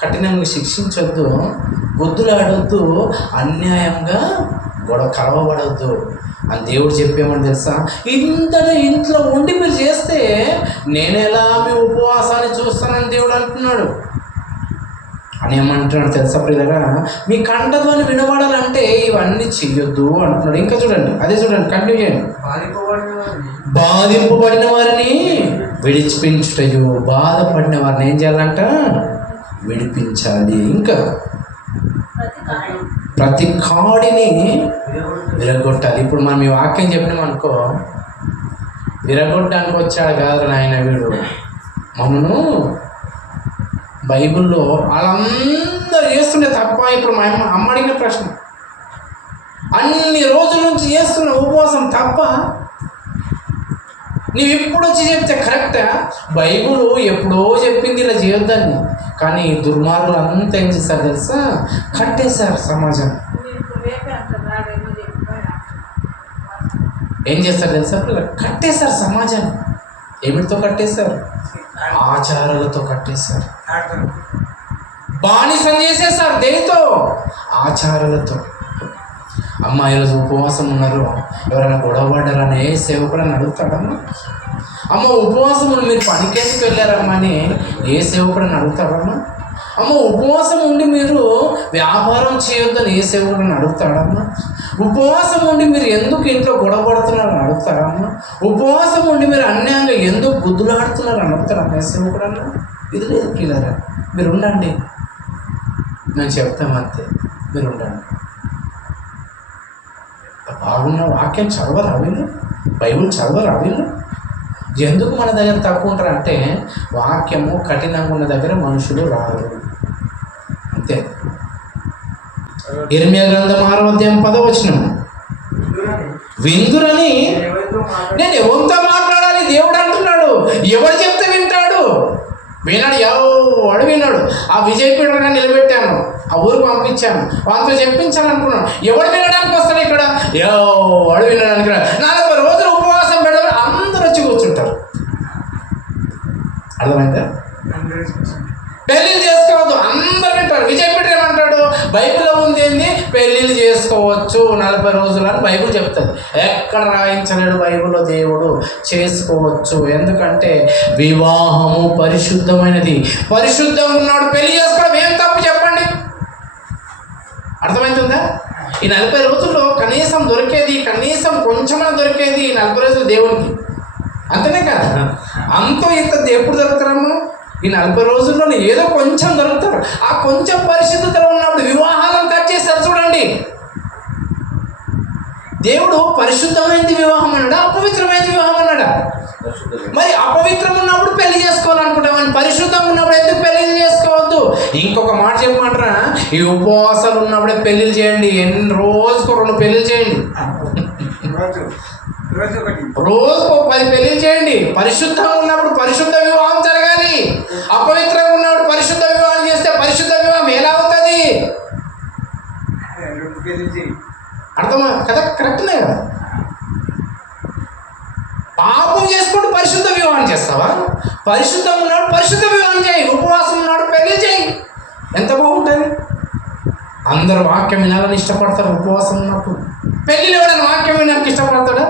కఠినంగా శిక్షించొద్దు, బుద్ధులాడొద్దు, అన్యాయంగా కలవబడొద్దు అని దేవుడు చెప్పేమని తెలుసా? ఇంట్లో ఉండి మీరు చేస్తే నేను ఎలా మీ ఉపవాసాన్ని చూస్తానని దేవుడు అంటున్నాడు. అని ఏమంటున్నాడు తెలుసా ప్రియులరా? మీ కంఠధ్వని వినబడాలంటే ఇవన్నీ చెయ్యొద్దు అంటున్నాడు. ఇంకా చూడండి, అదే చూడండి, కంటిన్యూ చేయండి. బాధింపబడిన వారిని విడిపించుటయు. బాధపడిన వారిని ఏం చేయాలంట? విడిపించాలి. ఇంకా ప్రతి కాడిని విరగొట్టాలి. ఇప్పుడు మనం ఈ వాక్యం చెప్పినాం అనుకో, విరగొట్టడానికి వచ్చాడు కాదు నాయన వీడు. మనను బైబిల్లో వాళ్ళందరూ చేస్తుండే తప్ప. ఇప్పుడు మా అమ్మ అడిగిన ప్రశ్న, అన్ని రోజుల నుంచి చేస్తున్న ఉపవాసం తప్ప నీవు ఇప్పుడు వచ్చి చెప్తే కరెక్టా? బైబుల్ ఎప్పుడో చెప్పింది ఇలా చేయొద్దని, కానీ దుర్మార్గులు అంతా ఏం చేస్తారు తెలుసా? కట్టేశారు సమాజం. ఏం చేస్తారు తెలుసా? కట్టేశారు సమాజాన్ని. ఏమిటితో కట్టేశారు? ఆచారాలతో కట్టేశారు. బానిసం చేసేసారు. దేనితో? ఆచారాలతో. అమ్మ ఈరోజు ఉపవాసం ఉన్నారు, ఎవరైనా గొడవ పడ్డారని ఏ సేవకుడని అడుగుతాడమ్మా? అమ్మ ఉపవాసం మీరు పనికేసుకు వెళ్ళారమ్మా అని ఏ సేవకుడని అడుగుతాడమ్మా? అమ్మ ఉపవాసం ఉండి మీరు వ్యాపారం చేయొద్దని ఏ సేవకుడని అడుగుతాడమ్మా? ఉపవాసం ఉండి మీరు ఎందుకు ఇంట్లో గొడవ పడుతున్నారని అడుగుతారమ్మా? ఉపవాసం ఉండి మీరు అన్యాయంగా ఎందుకు గుద్దులాడుతున్నారని అడుగుతారమ్మా ఏ సేవకుడన్నా? ఇది లేదు పిల్లరా, మీరు ఉండండి, నేను చెప్తామంతే, మీరు ఉండండి. బాగున్న వాక్యం చదవరా వీళ్ళు? బైబుల్ చదవరా వీళ్ళు? ఎందుకు మన దగ్గర తక్కువ ఉంటారు అంటే, వాక్యము కఠినంగా ఉన్న దగ్గర మనుషులు రారు, అంతే. ఇర్మియా గ్రంథం 6వ అధ్యాయం 10వ వచనం, విందురని నేను ఎవరితో మాట్లాడాలి దేవుడు అంటున్నాడు. ఎవరు చెప్తే వింటాడు? విన్నాడు, ఎవడు విన్నాడు? ఆ విజయపీఠంగా నిలబెట్టాను, ఆ ఊరికి పంపించాను, వాళ్ళతో చెప్పించాను అనుకున్నాను. ఎవడు వినడానికి వస్తాడు ఇక్కడ? ఎవడు వినడానికి? 40 రోజులు ఉపవాసం పెడతారు, అందరూ వచ్చి కూర్చుంటారు. అర్థమైందా? పెళ్ళిళ్ళు చేసుకోవద్దు, అందరు వింటారు. విజయపీఠం ఏమంటాడు? బైబిల్లో ఉంది ఏంది? పెళ్ళిళ్ళు చేసుకోవచ్చు 40 రోజులు అని బైబిల్ చెప్తుంది. ఎక్కడ రాయించలేడు బైబిల్లో దేవుడు చేసుకోవచ్చు. ఎందుకంటే వివాహము పరిశుద్ధమైనది. పరిశుద్ధంగా ఉన్నాడు పెళ్లి చేసుకోవడం ఏం తప్పు చెప్పండి? అర్థమవుతుందా? ఈ 40 రోజుల్లో కనీసం దొరికేది, కనీసం కొంచెమైనా దొరికేది ఈ 40 రోజులు దేవునికి, అంతనే కదా. అంతో ఇంత ఎప్పుడు దొరుకుతారమ్మా? ఈ 40 రోజుల్లో ఏదో కొంచెం దొరుకుతారు. ఆ కొంచెం పరిశుద్ధతలో ఉన్నప్పుడు వివాహాలను కట్ చేస్తారు. చూడండి, దేవుడు పరిశుద్ధమైనది వివాహం అన్నాడా, అపవిత్రమైనది వివాహం అన్నాడా? మరి అపవిత్రం ఉన్నప్పుడు పెళ్లి చేసుకోవాలనుకుంటామని, పరిశుద్ధంగా ఉన్నప్పుడు ఎందుకు పెళ్లి చేసుకోవద్దు? ఇంకొక మాట చెప్పమంటారా? ఈ ఉపవాసాలు ఉన్నప్పుడే పెళ్లిళ్ళు చేయండి. రోజుకు 2 పెళ్లిళ్ళు చేయండి, రోజుకు 10 పెళ్లిళ్ళు చేయండి. పరిశుద్ధంగా ఉన్నప్పుడు పరిశుద్ధ వివాహం జరగాలి. అపవిత్రంగా ఉన్నప్పుడు పరిశుద్ధ వివాహం చేస్తే పరిశుద్ధ వివాహం ఎలా అవుతుంది? అర్థమా కదా? కరెక్ట్నే కదా. పాపం చేసుకుంటూ పరిశుద్ధ వివాహం చేస్తావా? పరిశుద్ధంగా ఉన్నాడు పరిశుద్ధ వివాహం చేయి, ఉపవాసం ఉన్నాడు పెళ్లి చేయి. ఎంత బాగుంటుంది. అందరూ వాక్యం వినాలని ఇష్టపడతారు ఉపవాసం ఉన్నప్పుడు. పెళ్ళిలో ఎవడైనా వాక్యం వినడానికి ఇష్టపడతాడా?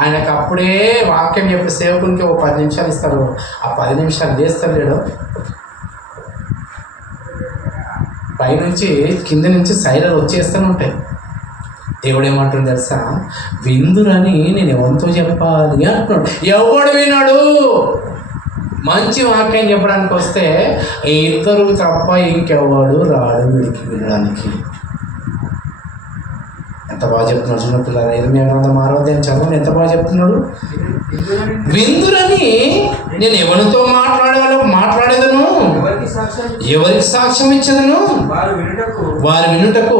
ఆయనకు అప్పుడే వాక్యం చెప్పే సేవకునికి 10 నిమిషాలు ఇస్తారు. ఆ 10 నిమిషాలు చేస్తారు లేడు, పైనుంచి కింద నుంచి సైరలు వచ్చేస్తూనే ఉంటాయి. దేవుడు ఏమంటుంది తెలుసా? విందురని నేను ఎవరితో చెప్పాలి అంటున్నాడు. ఎవడు విన్నాడు? మంచి వాక్యం చెప్పడానికి వస్తే ఇద్దరు తప్ప ఇంకెవడు రాడు వీడికి వినడానికి. ఎంత బాగా చెప్తున్నాడు చిన్నపిల్లలు. ఇర్మియా గ్రంథం 6వ అధ్యాయం చదవండి, ఎంత బాగా చెప్తున్నాడు. విందురని నేను ఎవరితో మాట్లాడేదను, ఎవరికి సాక్ష్యం ఇచ్చేదను? వారి వినుటకు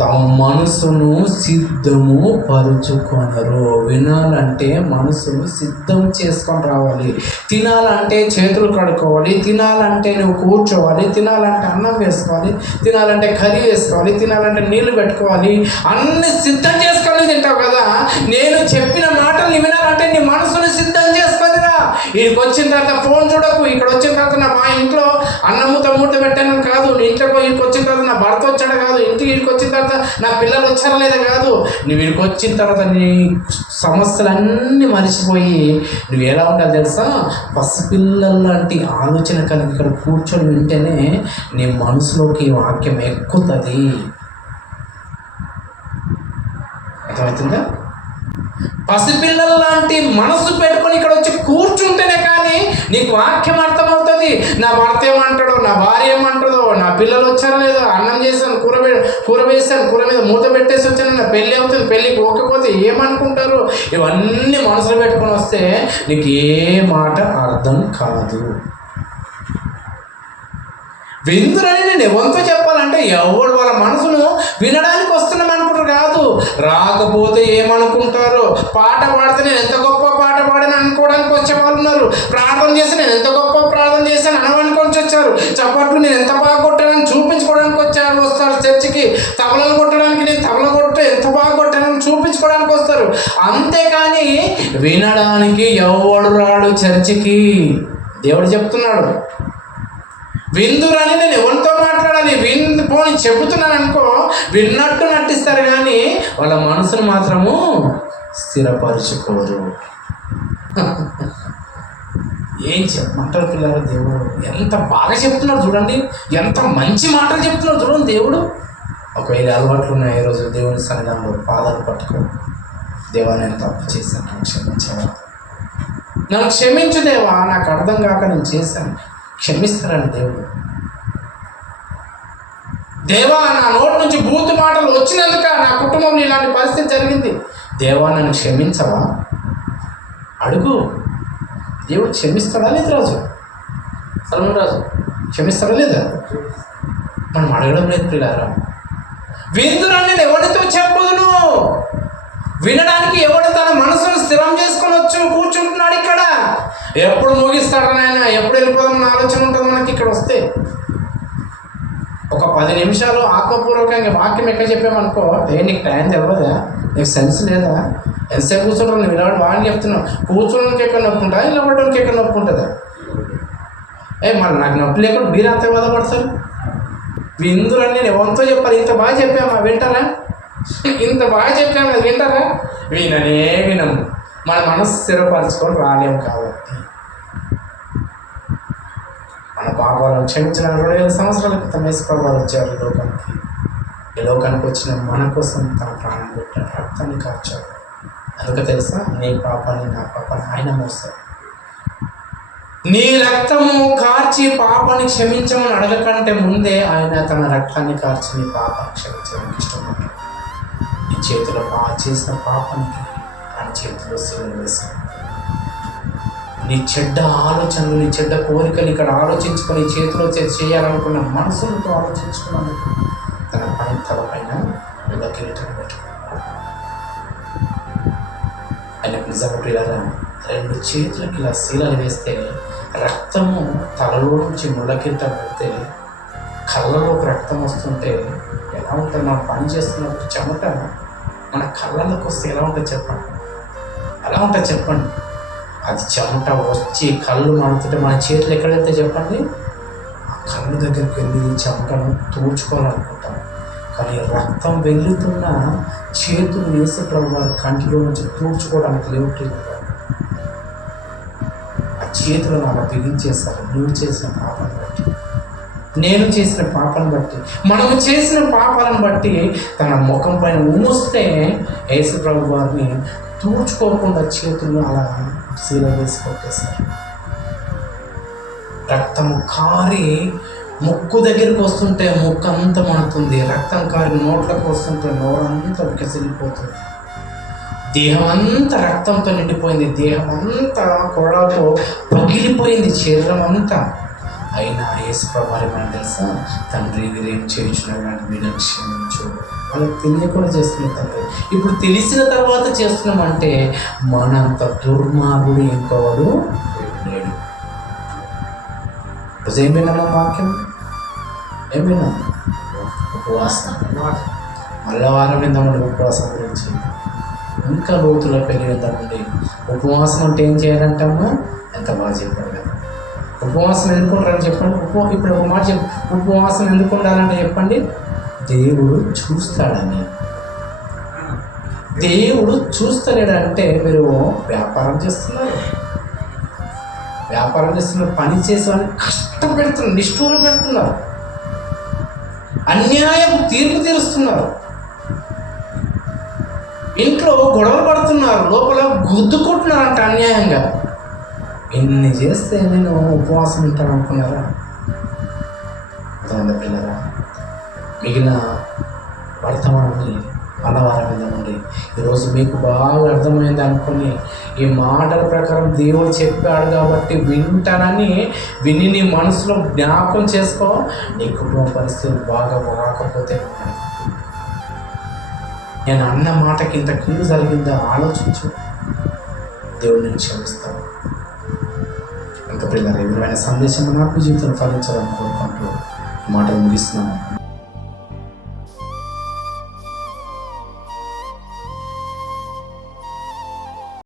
తమ మనసును సిద్ధము పరుచుకొనరు. వినాలంటే మనసును సిద్ధం చేసుకొని రావాలి. తినాలంటే చేతులు కడుక్కోవాలి, తినాలంటే నువ్వు కూర్చోవాలి, తినాలంటే అన్నం వేసుకోవాలి, తినాలంటే కర్రీ వేసుకోవాలి, తినాలంటే నీళ్లు పెట్టుకోవాలి. అన్ని సిద్ధం చేసుకొని తింటావు కదా. నేను చెప్పిన మాటలు వినాలంటే నీ మనసును సిద్ధం చేసుకొనిరా. ఇక్కడికి వచ్చిన తర్వాత ఫోన్ చూడకు. ఇక్కడ వచ్చిన తర్వాత మా ఇంట్లో అన్నముతో మూట పెట్టాను కాదు, నీ ఇంట్లోకి ఇక్కడికి వచ్చిన తర్వాత నా భర్త వచ్చాడు కాదు, ఇంటికి ఇక్కడికి వచ్చిన తర్వాత నా పిల్లలు వచ్చారా లేదా కాదు. నువ్వు ఇక్కడికి వచ్చిన తర్వాత నీ సమస్యలన్నీ మర్చిపోయి నువ్వు ఎలా ఉండాలి తెలుసా? పసిపిల్లల లాంటి ఆలోచన కలిగి ఇక్కడ కూర్చొని వింటేనే నీ మనసులోకి వాక్యం ఎక్కుతుంది. అర్థమవుతుందా? పసిపిల్లల లాంటి మనసు పెట్టుకొని ఇక్కడ వచ్చి కూర్చుంటేనే కానీ నీకు వాక్యం అర్థమవుతుంది. నా భర్త ఏమంటాడో, నా భార్య ఏమంటాడో, నా పిల్లలు వచ్చారో లేదో, అన్నం చేశాను, కూర వేసాను, కూర మీద మూత పెట్టేసి వచ్చాను, నా పెళ్ళి అవుతుంది, పెళ్ళికి పోకపోతే ఏమనుకుంటారు, ఇవన్నీ మనసులో పెట్టుకొని వస్తే నీకు ఏ మాట అర్థం కాదు. విందురని నేను ఎవరితో చెప్పాలంటే ఎవడు వాళ్ళ మనసును వినడానికి వస్తున్నాం అనుకుంటారు కాదు, రాకపోతే ఏమనుకుంటారు. పాట పాడితే నేను ఎంత గొప్ప పాట పాడాను అనుకోవడానికి వచ్చే వాళ్ళు ఉన్నారు. ప్రార్థన చేసి నేను ఎంత గొప్ప ప్రార్థన చేశాను అనవనుకొని వచ్చారు. చప్పట్లు నేను ఎంత బాగా కొట్టానని చూపించుకోవడానికి వస్తారు చర్చికి. తబలలు కొట్టడానికి నేను తబల ఎంత బాగా కొట్టానని చూపించుకోవడానికి వస్తారు. అంతేకాని వినడానికి ఎవడు రాడు చర్చికి. దేవుడు చెప్తున్నాడు, విందురని నేను ఎవరితో మాట్లాడాలి, పోని చెబుతున్నాను అనుకో, విన్నట్టు నటిస్తారు కానీ వాళ్ళ మనసును మాత్రము స్థిరపరుచుకోరు. ఏం చెప్పమంటారు పిల్లలు? దేవుడు ఎంత బాగా చెప్తున్నాడు చూడండి, ఎంత మంచి మాటలు చెప్తున్నాడు చూడండి దేవుడు. ఒకవేళ అలవాట్లు ఉన్నాయి, ఈ రోజు దేవుని సన్నిధానంలో పాదాలు పట్టుకో, దేవా నేను తప్పు చేశాను, నన్ను క్షమించవా, నన్ను క్షమించు దేవా, నాకు అర్థం కాక నేను చేశాను, క్షమిస్తారని దేవుడు. దేవా నా నోటి నుంచి బూతు మాటలు వచ్చినందుక నా కుటుంబంలో ఇలాంటి పరిస్థితి జరిగింది, దేవా నన్ను క్షమించవా అడుగు. దేవుడు క్షమిస్తాడా లేదు? రాజు క్షమిస్తాడా లేదా? మనం అడగడం లేదు పిల్లారా. విందురని నేను ఎవరితో చెప్పదును. వినడానికి ఎవడు తన మనసును స్థిరం చేసుకొని వచ్చి కూర్చుంటున్నాడు ఇక్కడ. ఎప్పుడు ముగిస్తాడు నాయన, ఎప్పుడు వెళ్ళిపోదామన్న ఆలోచన ఉంటుంది మనకి ఇక్కడ వస్తే. ఒక 10 నిమిషాలు ఆత్మపూర్వకంగా వాక్యం ఎక్కడ చెప్పామనుకో, నీకు టైం తెలియదా, నీకు సెన్స్ లేదా, ఎంతసేపు కూర్చుంటావు, నువ్వు ఇలాంటి వాడిని చెప్తున్నావు. కూర్చోడానికి ఎక్కడ నొప్పి ఉంటుందా, నిలబడడానికి ఎక్కడ నొప్పి ఉంటుందా? మరి నాకు నొప్పి లేకుండా మీరు అంత బాధపడతారు. విందురని నేను ఎవరితో చెప్పాలి? ఇంత బాగా చెప్పామా, వింటారా? ఇంత బాగా చెప్పాము కదా, వింటారా? వినము. మన మనసు స్థిరపరచుకొని రాలేము కాబట్టి. మన పాపాలను క్షమించిన 20,000 సంవత్సరాల క్రితం యేసుప్రభువు వచ్చారు లోకానికి. ఈ లోకానికి వచ్చిన మన కోసం తన ప్రాణం పెట్టిన రక్తాన్ని కార్చారు. అందుకే తెలుసా, నీ పాపాన్ని నా పాపాన్ని ఆయన మోస్తారు. నీ రక్తము కార్చి పాపాన్ని క్షమించమని అడగకంటే ముందే ఆయన తన రక్తాన్ని కార్చి నీ పాపాన్ని క్షమించడానికి ఇష్టపడ్డాడు. నీ చేతిలో చేసిన పాపానికి ఆయన చేతిలో శిలువ వేశాడు. నీ చెడ్డ ఆలోచనలు, నీ చెడ్డ కోరికలు ఇక్కడ ఆలోచించుకొని చేతిలో చేయాలనుకున్న మనసులతో ఆలోచించుకున్నాను. తన తల పైన కిరీటం పెట్టుకున్నాడు. ఆయనకు నిజంగా ప్రియులారా, 2 చేతులకి ఇలా శీలాలు వేస్తే రక్తము తలలో నుంచి ముళ్ళ కిరీటం పెడితే కళ్ళలోకి రక్తం వస్తుంటే ఎలా ఉంటుంది? మనం పని చేస్తున్నప్పుడు చెమట మన కళ్ళలోకి వస్తే ఎలా ఉంటుంది చెప్పండి? ఎలా ఉంటుంది చెప్పండి? అది చెమట వచ్చి కళ్ళు మాడుతుంటే మన చేతులు ఎక్కడ వెళ్తే చెప్పండి? ఆ కళ్ళు దగ్గరికి వెళ్ళి చెమటను తూర్చుకోవాలనుకుంటాం. కానీ రక్తం వెళ్తున్న చేతులు వేసే ప్రభు వారి కంటిలో నుంచి తూర్చుకోవడానికి లేవుటి. ఆ చేతులను అలా బిగించేస్తారు. నువ్వు చేసిన పాపాన్ని బట్టి, నేను చేసిన పాపాన్ని బట్టి, మనము చేసిన పాపాలను బట్టి తన ముఖం పైన ఊస్తే యేసు ప్రభు వారిని తూర్చుకోకుండా చేతులను అలా శీల వేసి కొట్టేశారు. రక్తము కారి ముక్కు దగ్గరికి వస్తుంటే ముక్కు అంతా మారుతుంది. రక్తం కారి నోట్లకు వస్తుంటే నోరంతా ఉక్కెసిల్లిపోతుంది. దేహం అంతా రక్తంతో నిండిపోయింది. దేహం అంతా కొరడాతో పగిలిపోయింది, శరీరం అంతా. అయినా యేసు ప్రభువు మనం తెలుసా, తండ్రి వీరేం చేయించున్నారు కానీ వీళ్ళని క్షమించు. వాళ్ళకి తెలియకుండా చేస్తున్నాం తండ్రి. ఇప్పుడు తెలిసిన తర్వాత చేస్తున్నామంటే మనంత దుర్మార్గుడు ఇంకోవాడు లేడు. రోజు ఏం విన్నాం వాక్యం? ఏం విన్నాం? ఉపవాసం. మల్లవారం విందామండి ఉపవాసం గురించి. ఇంకా లోతులకు వెళ్ళి విందామండి. ఉపవాసం అంటే ఏం చేయాలంటామా? ఎంత బాగా చెప్పారు కదా. ఉపవాసం ఎందుకు ఉండాలని చెప్పండి. ఇప్పుడు ఒక మాట ఉపవాసం ఎందుకు ఉండాలంటే చెప్పండి? దేవుడు చూస్తాడని. దేవుడు చూస్తలేడంటే మీరు వ్యాపారం చేస్తున్నారు, పని చేసేవాళ్ళని కష్టం పెడుతున్నారు, నిష్ఠూరం పెడుతున్నారు, అన్యాయం తీర్పు తీరుస్తున్నారు. ఇంట్లో గొడవలు పడుతున్నారు, లోపల గుద్దుకుంటున్నారంట అన్యాయంగా. ఇన్ని చేస్తే నేను ఉపవాసం ఉంటాను అనుకున్నారా? అర్థమైందా పిల్లరా? మిగిలిన వర్తమానాన్ని అన్నవారం విందామండి. ఈరోజు మీకు బాగా అర్థమైంది అనుకుని ఈ మాటల ప్రకారం దేవుడు చెప్పాడు కాబట్టి వింటానని విని నీ మనసులో జ్ఞాపకం చేసుకో. నీ కుటుంబ పరిస్థితులు బాగా రాకపోతే నేను అన్న మాటకి ఇంత కీడు జరిగిందా ఆలోచించు, దేవుడు నేను క్షమిస్తాను. ఇంకా పిల్లలు విలువైన సందేశం నాకు జీవితం ఫలించాలని కోరుకుంటూ మాటలు ముగిస్తున్నాను.